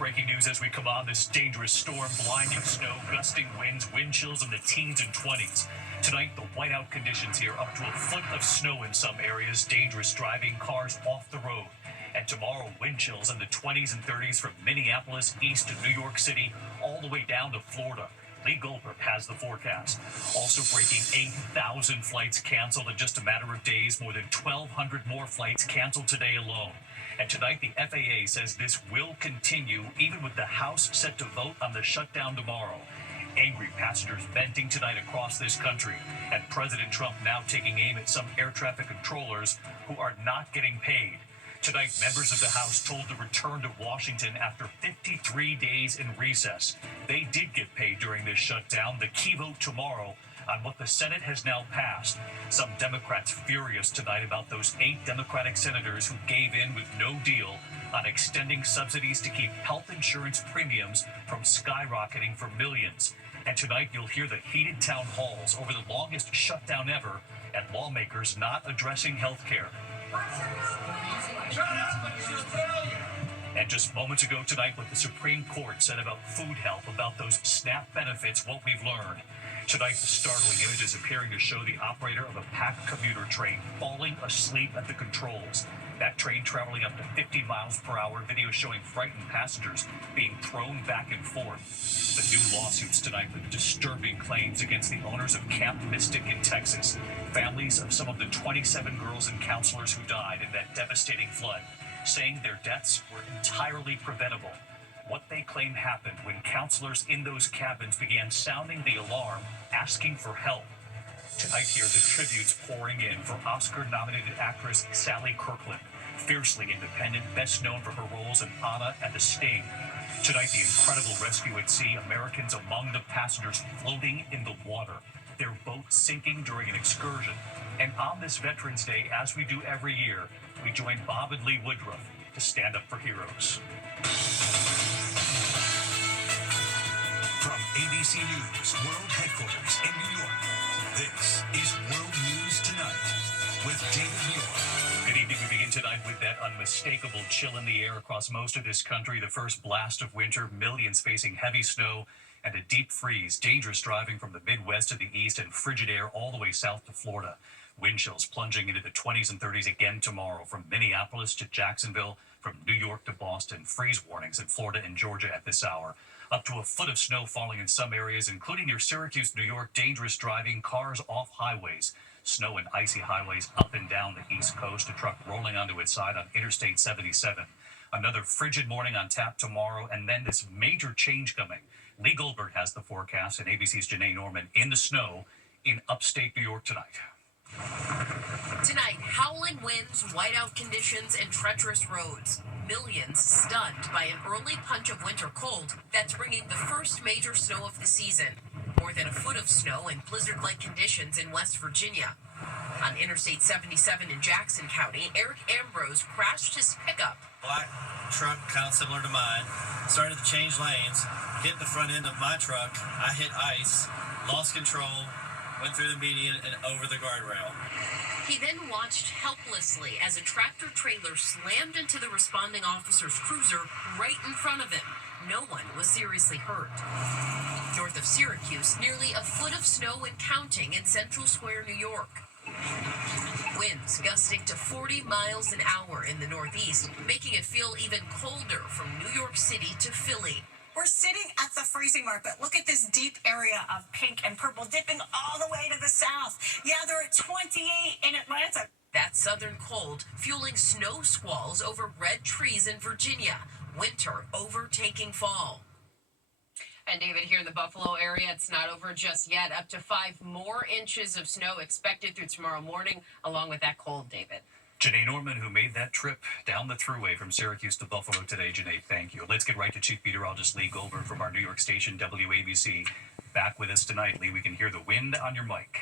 breaking news as we come on. This dangerous storm, blinding snow, gusting winds, wind chills in the teens and 20s. Tonight, the whiteout conditions here, up to a foot of snow in some areas, dangerous driving, cars off the road. And tomorrow, wind chills in the 20s and 30s from Minneapolis east to New York City, all the way down to Florida. Lee Goldberg has the forecast. Also breaking, 8,000 flights canceled in just a matter of days. More than 1,200 more flights canceled today alone. And tonight, the FAA says this will continue, even with the House set to vote on the shutdown tomorrow. Angry passengers venting tonight across this country. And President Trump now taking aim at some air traffic controllers who are not getting paid. Tonight, members of the House told to return to Washington after 53 days in recess. They did get paid during this shutdown. The key vote tomorrow on what the Senate has now passed. Some Democrats furious tonight about those 8 Democratic senators who gave in with no deal on extending subsidies to keep health insurance premiums from skyrocketing for millions. And tonight, you'll hear the heated town halls over the longest shutdown ever and lawmakers not addressing health care. And just moments ago tonight, what the Supreme Court said about food health, about those SNAP benefits, what we've learned. Tonight, the startling images appearing to show the operator of a packed commuter train falling asleep at the controls. That train traveling up to 50 miles per hour, video showing frightened passengers being thrown back and forth. The new lawsuits tonight with disturbing claims against the owners of Camp Mystic in Texas, families of some of the 27 girls and counselors who died in that devastating flood, saying their deaths were entirely preventable. What they claim happened when counselors in those cabins began sounding the alarm, asking for help. Tonight here, the tributes pouring in for Oscar-nominated actress Sally Kirkland, fiercely independent, best known for her roles in Anna and The Sting. Tonight, the incredible rescue at sea, Americans among the passengers floating in the water, their boat sinking during an excursion. And on this Veterans Day, as we do every year, we join Bob and Lee Woodruff to stand up for heroes. From ABC News World Headquarters in New York, this is World News Tonight with David Muir. Good evening. We begin tonight with that unmistakable chill in the air across most of this country. The first blast of winter, millions facing heavy snow and a deep freeze. Dangerous driving from the Midwest to the east and frigid air all the way south to Florida. Wind chills plunging into the 20s and 30s again tomorrow from Minneapolis to Jacksonville, from New York to Boston. Freeze warnings in Florida and Georgia at this hour. Up to a foot of snow falling in some areas, including near Syracuse, New York. Dangerous driving, cars off highways. Snow and icy highways up and down the East Coast. A truck rolling onto its side on Interstate 77. Another frigid morning on tap tomorrow, and then this major change coming. Lee Goldberg has the forecast, and ABC's Janae Norman in the snow in upstate New York tonight. Tonight, howling winds, whiteout conditions, and treacherous roads. Millions stunned by an early punch of winter cold that's bringing the first major snow of the season. More than a foot of snow and blizzard-like conditions in West Virginia. On Interstate 77 in Jackson County, Eric Ambrose crashed his pickup. Black truck, kind of similar to mine, started to change lanes, hit the front end of my truck. I hit ice, lost control, went through the median and over the guardrail. He then watched helplessly as a tractor-trailer slammed into the responding officer's cruiser right in front of him. No one was seriously hurt. North of Syracuse, nearly a foot of snow and counting in Central Square, New York. Winds gusting to 40 miles an hour in the Northeast, making it feel even colder from New York City to Philly. We're sitting at the freezing mark, but look at this deep area of pink and purple dipping all the way to the south. Yeah, they're at 28 in Atlanta. That southern cold fueling snow squalls over red trees in Virginia. Winter overtaking fall. And David, here in the Buffalo area, it's not over just yet. Up to 5 more inches of snow expected through tomorrow morning, along with that cold, David. Janae Norman, who made that trip down the thruway from Syracuse to Buffalo today. Janae, thank you. Let's get right to Chief Meteorologist Lee Goldberg from our New York station, WABC. Back with us tonight. Lee, we can hear the wind on your mic.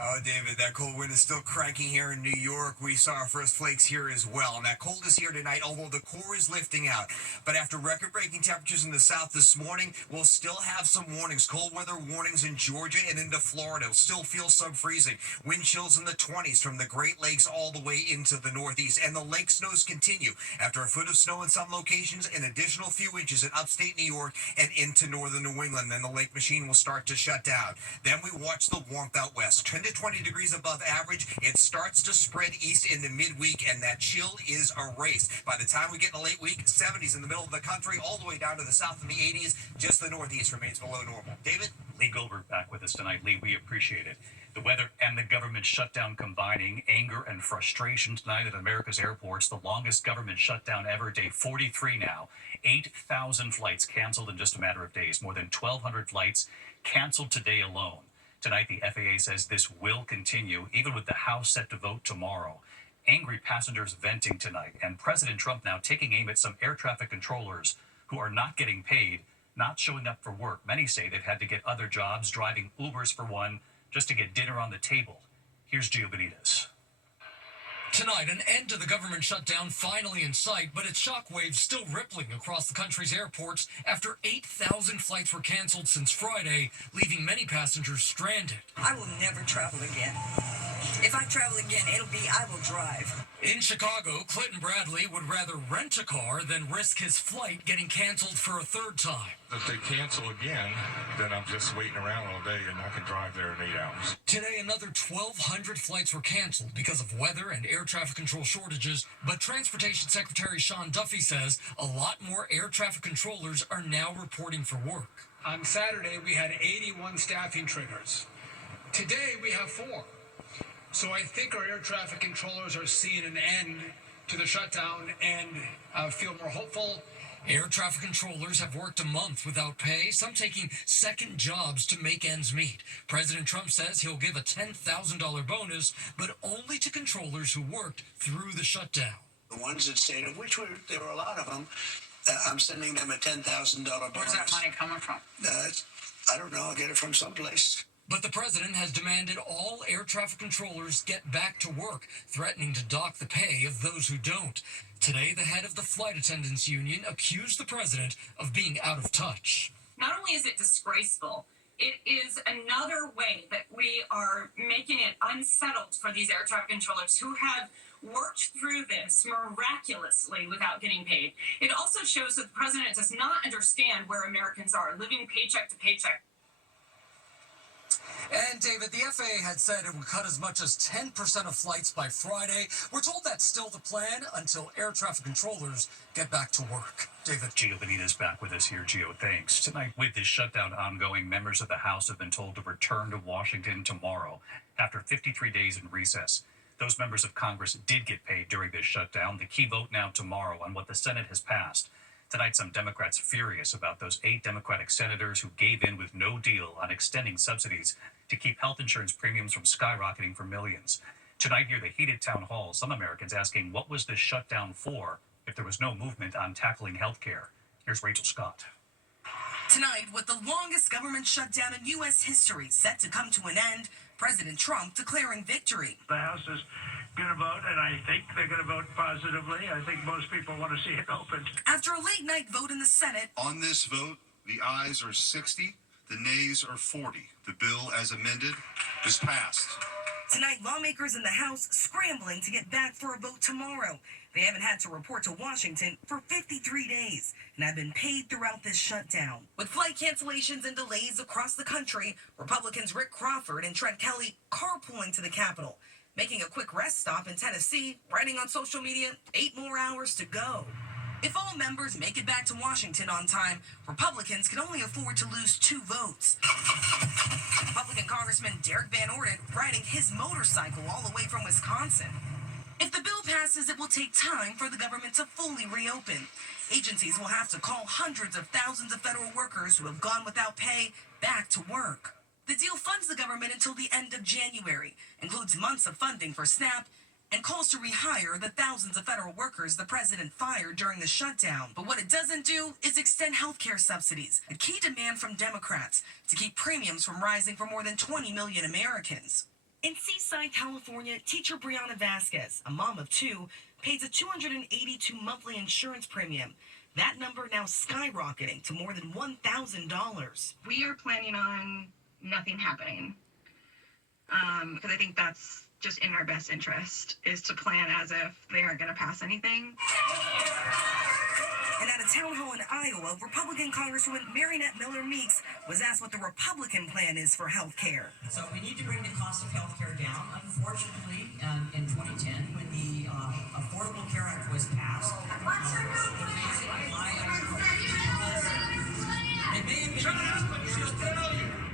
Oh, David, that cold wind is still cranking here in New York. We saw our first flakes here as well. And that cold is here tonight, although the core is lifting out. But after record-breaking temperatures in the south this morning, we'll still have some warnings. Cold weather warnings in Georgia and into Florida. It'll still feel sub-freezing. Wind chills in the 20s from the Great Lakes all the way into the Northeast. And the lake snows continue. After a foot of snow in some locations, an additional few inches in upstate New York and into northern New England. Then the lake machine will start to shut down. Then we watch the warmth out west. 10 to 20 degrees above average. It starts to spread east in the midweek, and that chill is erased. By the time we get in the late week, 70s in the middle of the country, all the way down to the south in the 80s. Just the Northeast remains below normal. David? Lee Goldberg back with us tonight. Lee, we appreciate it. The weather and the government shutdown combining, anger and frustration tonight at America's airports. The longest government shutdown ever, day 43 now. 8,000 flights canceled in just a matter of days. More than 1,200 flights canceled today alone. Tonight, the FAA says this will continue, even with the House set to vote tomorrow. Angry passengers venting tonight, and President Trump now taking aim at some air traffic controllers who are not getting paid, not showing up for work. Many say they've had to get other jobs, driving Ubers for one, just to get dinner on the table. Here's Gio Benitez. Tonight, an end to the government shutdown finally in sight, but its shockwaves still rippling across the country's airports after 8,000 flights were canceled since Friday, leaving many passengers stranded. I will never travel again. If I travel again, it'll be I will drive. In Chicago, Clinton Bradley would rather rent a car than risk his flight getting canceled for a third time. If they cancel again, then I'm just waiting around all day and I can drive there in 8 hours. Today, another 1,200 flights were canceled because of weather and air traffic control shortages, but Transportation Secretary Sean Duffy says a lot more air traffic controllers are now reporting for work. On Saturday, we had 81 staffing triggers. Today, we have 4. So I think our air traffic controllers are seeing an end to the shutdown and feel more hopeful. Air traffic controllers have worked a month without pay, some taking second jobs to make ends meet. President Trump says he'll give a $10,000 bonus, but only to controllers who worked through the shutdown. The ones that stayed, of which there were a lot of them, I'm sending them a $10,000 bonus. Where's that money coming from? I don't know. I'll get it from someplace. But the president has demanded all air traffic controllers get back to work, threatening to dock the pay of those who don't. Today, the head of the Flight Attendants Union accused the president of being out of touch. Not only is it disgraceful, it is another way that we are making it unsettled for these air traffic controllers who have worked through this miraculously without getting paid. It also shows that the president does not understand where Americans are, living paycheck to paycheck. And David, the FAA had said it would cut as much as 10% of flights by Friday. We're told that's still the plan until air traffic controllers get back to work. David. Gio Benitez back with us here. Gio, thanks. Tonight, with this shutdown ongoing, members of the House have been told to return to Washington tomorrow after 53 days in recess. Those members of Congress did get paid during this shutdown. The key vote now tomorrow on what the Senate has passed. Tonight, some Democrats furious about those 8 Democratic senators who gave in with no deal on extending subsidies to keep health insurance premiums from skyrocketing for millions. Tonight, near the heated town hall, some Americans asking what was this shutdown for if there was no movement on tackling health care. Here's Rachel Scott. Tonight, with the longest government shutdown in U.S. history set to come to an end, President Trump declaring victory. The House is going to vote, and I think they're going to vote positively. I think most people want to see it opened. After a late-night vote in the Senate. On this vote, the ayes are 60, the nays are 40. The bill, as amended, is passed. Tonight, lawmakers in the House scrambling to get back for a vote tomorrow. They haven't had to report to Washington for 53 days and have been paid throughout this shutdown. With flight cancellations and delays across the country, Republicans Rick Crawford and Trent Kelly carpooling to the Capitol, making a quick rest stop in Tennessee, writing on social media, 8 more hours to go. If all members make it back to Washington on time, Republicans can only afford to lose 2 votes. Republican Congressman Derek Van Orden riding his motorcycle all the way from Wisconsin. If the bill passes, it will take time for the government to fully reopen. Agencies will have to call hundreds of thousands of federal workers who have gone without pay back to work. The deal funds the government until the end of January, includes months of funding for SNAP, and calls to rehire the thousands of federal workers the president fired during the shutdown. But what it doesn't do is extend health care subsidies, a key demand from Democrats to keep premiums from rising for more than 20 million Americans. In Seaside, California, teacher Brianna Vasquez, a mom of two, pays a $282 monthly insurance premium. That number now skyrocketing to more than $1,000. We are planning on nothing happening because I think that's just in our best interest, is to plan as if they aren't going to pass anything. And at a town hall in Iowa, Republican Congresswoman Marinette Miller Meeks was asked what the Republican plan is for health care. So we need to bring the cost of health care down. Unfortunately, in 2010, when the Affordable Care Act was passed,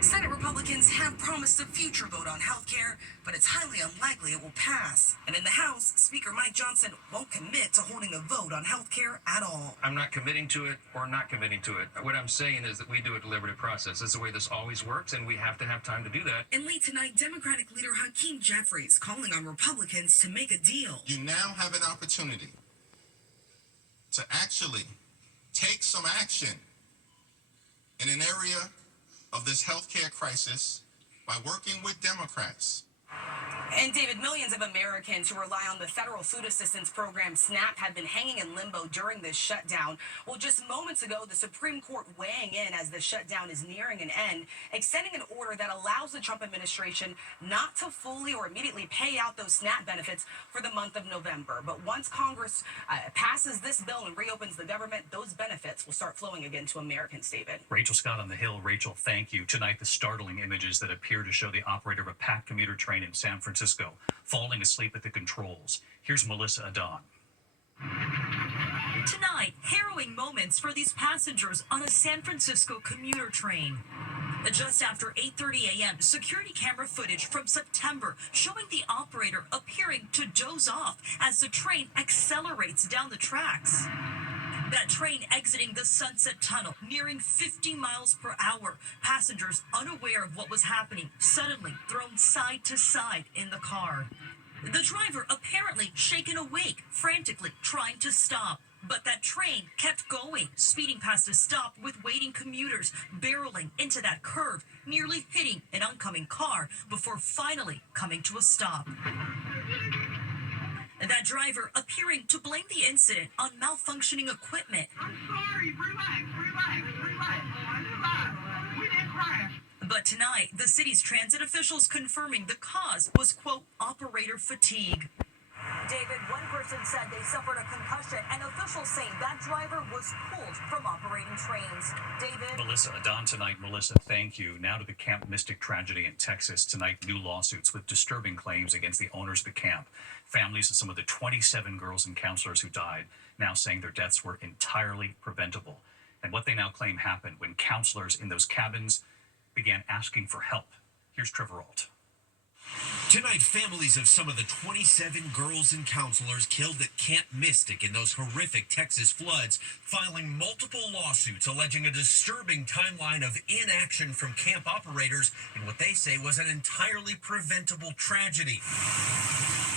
Senate Republicans have promised a future vote on health care, but it's highly unlikely it will pass. And in the House, Speaker Mike Johnson won't commit to holding a vote on health care at all. I'm not committing to it or not committing to it. What I'm saying is that we do a deliberative process. That's the way this always works, and we have to have time to do that. And late tonight, Democratic leader Hakeem Jeffries calling on Republicans to make a deal. You now have an opportunity to actually take some action in an area of this healthcare crisis by working with Democrats. And David, millions of Americans who rely on the federal food assistance program SNAP have been hanging in limbo during this shutdown. Well, just moments ago, the Supreme Court weighing in as the shutdown is nearing an end, extending an order that allows the Trump administration not to fully or immediately pay out those SNAP benefits for the month of November. But once Congress passes this bill and reopens the government, those benefits will start flowing again to Americans, David. Rachel Scott on the Hill. Rachel, thank you. Tonight, the startling images that appear to show the operator of a packed commuter train in San Francisco falling asleep at the controls. Here's Melissa Adon. Tonight, harrowing moments for these passengers on a San Francisco commuter train. Just after 8:30 a.m., security camera footage from September showing the operator appearing to doze off as the train accelerates down the tracks. That train exiting the Sunset Tunnel, nearing 50 miles per hour. Passengers unaware of what was happening, suddenly thrown side to side in the car. The driver apparently shaken awake, frantically trying to stop. But that train kept going, speeding past a stop with waiting commuters, barreling into that curve, nearly hitting an oncoming car before finally coming to a stop. That driver appearing to blame the incident on malfunctioning equipment. I'm sorry, relax. We didn't crash. But tonight, the city's transit officials confirming the cause was, quote, operator fatigue. David, one person said they suffered a concussion, and officials say that driver was pulled from operating trains. David? Melissa Adon tonight. Melissa, thank you. Now to the Camp Mystic tragedy in Texas. Tonight, new lawsuits with disturbing claims against the owners of the camp. Families of some of the 27 girls and counselors who died now saying their deaths were entirely preventable. And what they now claim happened when counselors in those cabins began asking for help. Here's Trevor Ault. Tonight, families of some of the 27 girls and counselors killed at Camp Mystic in those horrific Texas floods, filing multiple lawsuits alleging a disturbing timeline of inaction from camp operators in what they say was an entirely preventable tragedy.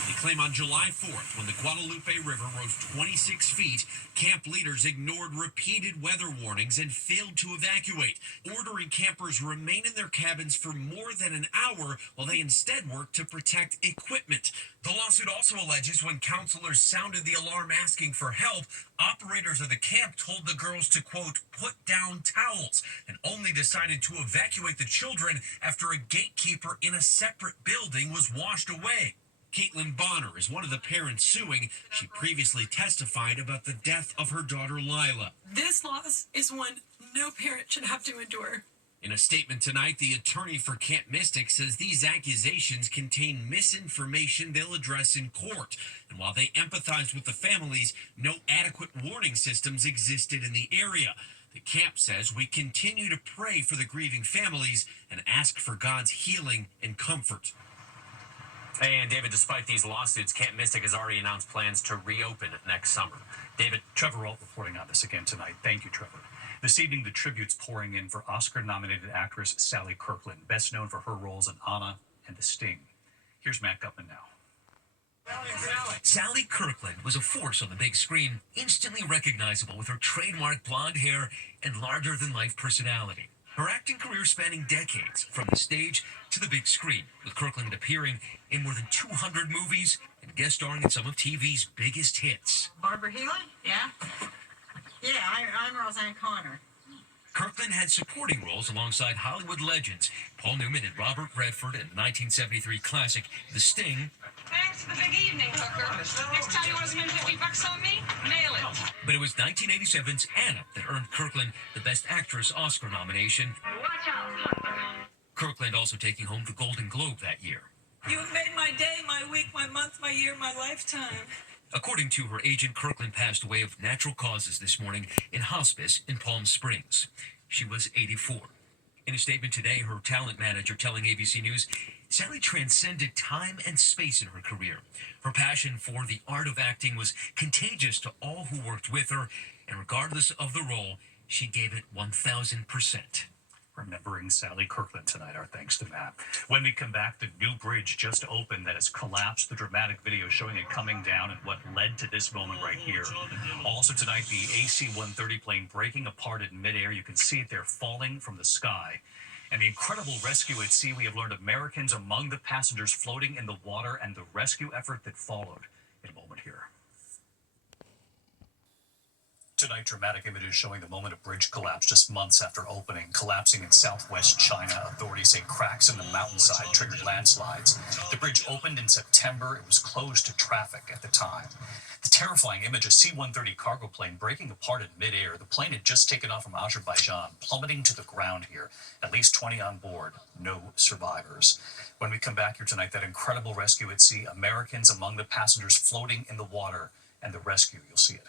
They claim on July 4th, when the Guadalupe River rose 26 feet, camp leaders ignored repeated weather warnings and failed to evacuate, ordering campers remain in their cabins for more than an hour while they instead worked to protect equipment. The lawsuit also alleges when counselors sounded the alarm asking for help, operators of the camp told the girls to, quote, put down towels, and only decided to evacuate the children after a gatekeeper in a separate building was washed away. Caitlin Bonner is one of the parents suing. She previously testified about the death of her daughter Lila. This loss is one no parent should have to endure. In a statement tonight, the attorney for Camp Mystic says these accusations contain misinformation they'll address in court. And while they empathize with the families, no adequate warning systems existed in the area. The camp says we continue to pray for the grieving families and ask for God's healing and comfort. Hey, and David, despite these lawsuits, Camp Mystic has already announced plans to reopen next summer. David? Trevor Ault reporting on this again tonight. Thank you, Trevor. This evening, the tributes pouring in for Oscar-nominated actress Sally Kirkland, best known for her roles in Anna and The Sting. Here's Matt Gutman now. Sally Kirkland was a force on the big screen, instantly recognizable with her trademark blonde hair and larger-than-life personality. Her acting career spanning decades, from the stage to the big screen, with Kirkland appearing in more than 200 movies and guest starring in some of TV's biggest hits. Barbara Healy? Yeah? Yeah, I'm Roseanne Connor. Kirkland had supporting roles alongside Hollywood legends Paul Newman and Robert Redford in the 1973 classic The Sting. Thanks for the big evening, hooker. Next time you want to spend $50 on me, nail it. But it was 1987's Anna that earned Kirkland the Best Actress Oscar nomination. Watch out. Kirkland also taking home the Golden Globe that year. You have made my day, my week, my month, my year, my lifetime. According to her agent, Kirkland passed away of natural causes this morning in hospice in Palm Springs. She was 84. In a statement today, her talent manager telling ABC News, Sally transcended time and space in her career. Her passion for the art of acting was contagious to all who worked with her, and regardless of the role, she gave it 1,000%. Remembering Sally Kirkland tonight, our thanks to Matt. When we come back, the new bridge just opened that has collapsed. The dramatic video showing it coming down and what led to this moment right here. Also tonight, the AC-130 plane breaking apart in midair. You can see it there falling from the sky. And the incredible rescue at sea. We have learned Americans among the passengers floating in the water and the rescue effort that followed. In a moment here. Tonight, dramatic images showing the moment of bridge collapse just months after opening. Collapsing in southwest China. Authorities say cracks in the mountainside triggered landslides. The bridge opened in September. It was closed to traffic at the time. The terrifying image, a C-130 cargo plane breaking apart in midair. The plane had just taken off from Azerbaijan, plummeting to the ground here. At least 20 on board. No survivors. When we come back here tonight, that incredible rescue at sea. Americans among the passengers floating in the water. And the rescue, you'll see it.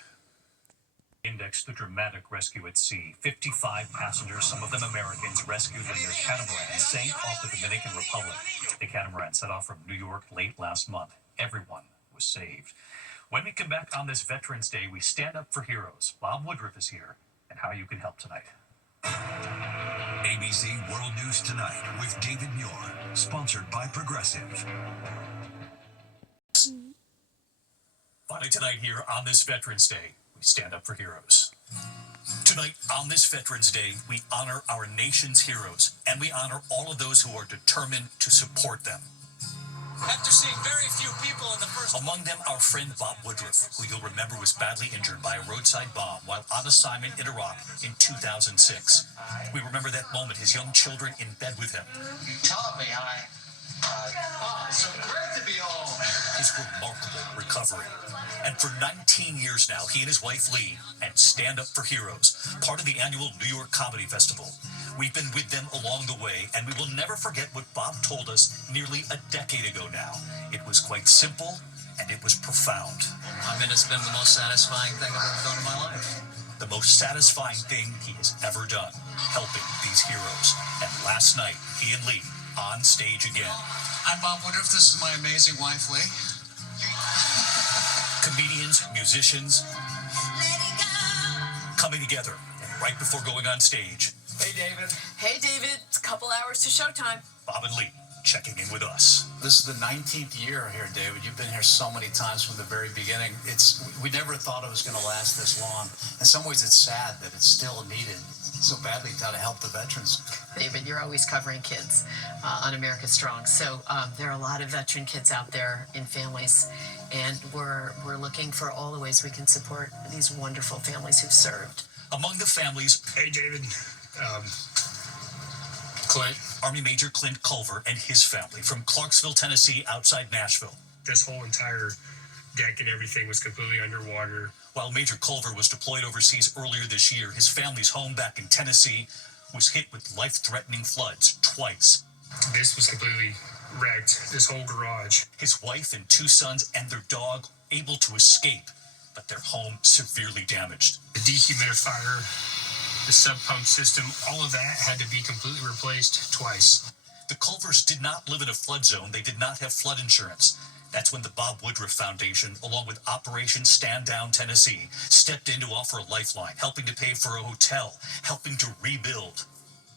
Index, the dramatic rescue at sea. 55 passengers, some of them Americans, rescued in their catamaran, sank off the Dominican Republic. The catamaran set off from New York late last month. Everyone was saved. When we come back on this Veterans Day, we stand up for heroes. Bob Woodruff is here, and how you can help tonight. ABC World News Tonight with David Muir, sponsored by Progressive. Finally tonight here on this Veterans Day, we stand up for heroes. Tonight on this Veterans Day, we honor our nation's heroes, and we honor all of those who are determined to support them. After seeing very few people in the first... Among them, our friend Bob Woodruff, who you'll remember was badly injured by a roadside bomb while on assignment in Iraq in 2006. We remember that moment, his young children in bed with him. You taught me, so great to be home. His remarkable recovery. And for 19 years now, he and his wife Lee and Stand Up for Heroes, part of the annual New York Comedy Festival. We've been with them along the way, and we will never forget what Bob told us nearly a decade ago now. It was quite simple, and it was profound. I mean, it's been the most satisfying thing I've ever done in my life. The most satisfying thing he has ever done, helping these heroes. And last night, he and Lee on stage again. I'm Bob Woodruff. This is my amazing wife, Lee. Comedians, musicians, coming together right before going on stage. Hey, David. Hey, David. It's a couple hours to showtime. Bob and Lee checking in with us. This is the 19th year here, David. You've been here so many times from the very beginning. We never thought it was going to last this long. In some ways, it's sad that it's still needed so badly to help the veterans. David, you're always covering kids on America Strong. So there are a lot of veteran kids out there in families, and we're looking for all the ways we can support these wonderful families who've served. Among the families, Hey, David. Clint. Army Major Clint Culver and his family from Clarksville, Tennessee, outside Nashville. This whole entire deck and everything was completely underwater. While Major Culver was deployed overseas earlier this year, his family's home back in Tennessee was hit with life-threatening floods twice. This was completely wrecked, this whole garage. His wife and 2 sons and their dog able to escape, but their home severely damaged. The dehumidifier, the sub pump system, all of that had to be completely replaced twice. The Culvers did not live in a flood zone. They did not have flood insurance. That's when the Bob Woodruff Foundation, along with Operation Stand Down Tennessee, stepped in to offer a lifeline, helping to pay for a hotel, helping to rebuild.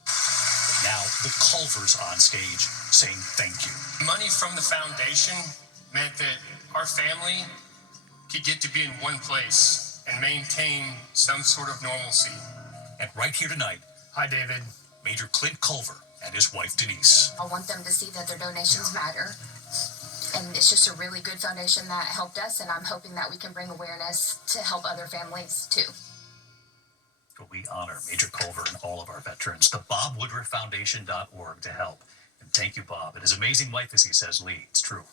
But now the Culvers on stage saying thank you. Money from the foundation meant that our family could get to be in one place and maintain some sort of normalcy. And right here tonight, hi, David. Major Clint Culver and his wife Denise. I want them to see that their donations matter. And it's just a really good foundation that helped us, and I'm hoping that we can bring awareness to help other families too. We honor Major Culver and all of our veterans. The BobWoodruffFoundation.org to help. And thank you, Bob. And his amazing wife, as he says, Lee. It's true.